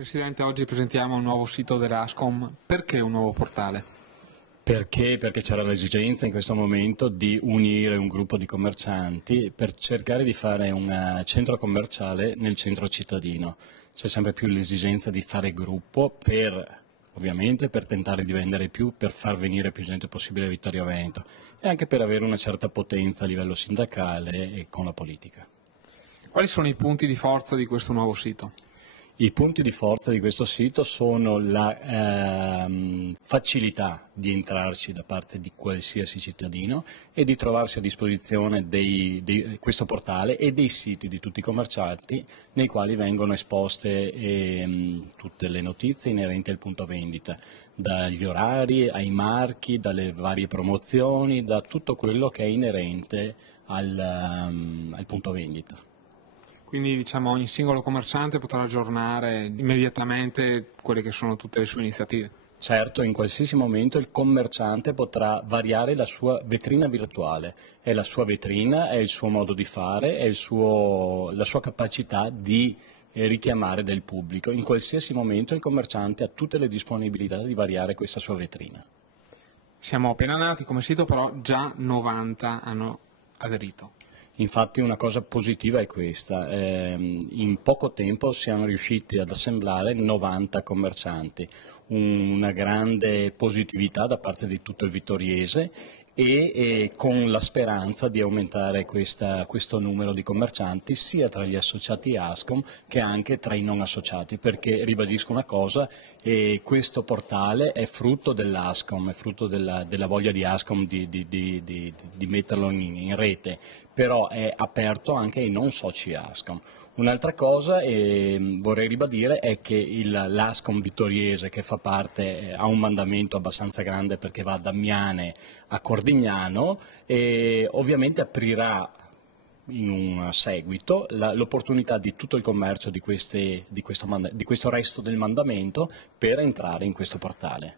Presidente, oggi presentiamo un nuovo sito dell'Ascom. Perché un nuovo portale? Perché? Perché c'era l'esigenza in questo momento di unire un gruppo di commercianti per cercare di fare un centro commerciale nel centro cittadino. C'è sempre più l'esigenza di fare gruppo ovviamente per tentare di vendere più, per far venire più gente possibile a Vittorio Veneto e anche per avere una certa potenza a livello sindacale e con la politica. Quali sono i punti di forza di questo nuovo sito? I punti di forza di questo sito sono la facilità di entrarci da parte di qualsiasi cittadino e di trovarsi a disposizione di questo portale e dei siti di tutti i commercianti nei quali vengono esposte tutte le notizie inerenti al punto vendita, dagli orari ai marchi, dalle varie promozioni, da tutto quello che è inerente al punto vendita. Quindi diciamo ogni singolo commerciante potrà aggiornare immediatamente quelle che sono tutte le sue iniziative. Certo, in qualsiasi momento il commerciante potrà variare la sua vetrina virtuale, è la sua vetrina, è il suo modo di fare, è la sua capacità di richiamare del pubblico. In qualsiasi momento il commerciante ha tutte le disponibilità di variare questa sua vetrina. Siamo appena nati come sito, però già 90 hanno aderito. Infatti una cosa positiva è questa, in poco tempo siamo riusciti ad assemblare 90 commercianti, una grande positività da parte di tutto il vittoriese e con la speranza di aumentare questo numero di commercianti sia tra gli associati Ascom che anche tra i non associati, perché ribadisco una cosa, questo portale è frutto dell'Ascom, è frutto della voglia di Ascom di metterlo in rete, però è aperto anche ai non soci Ascom. Un'altra cosa, vorrei ribadire, è che l'Ascom vittoriese, che fa parte, ha un mandamento abbastanza grande perché va da Miane a Cordignano, ovviamente aprirà in un seguito l'opportunità di tutto il commercio di questo resto del mandamento per entrare in questo portale.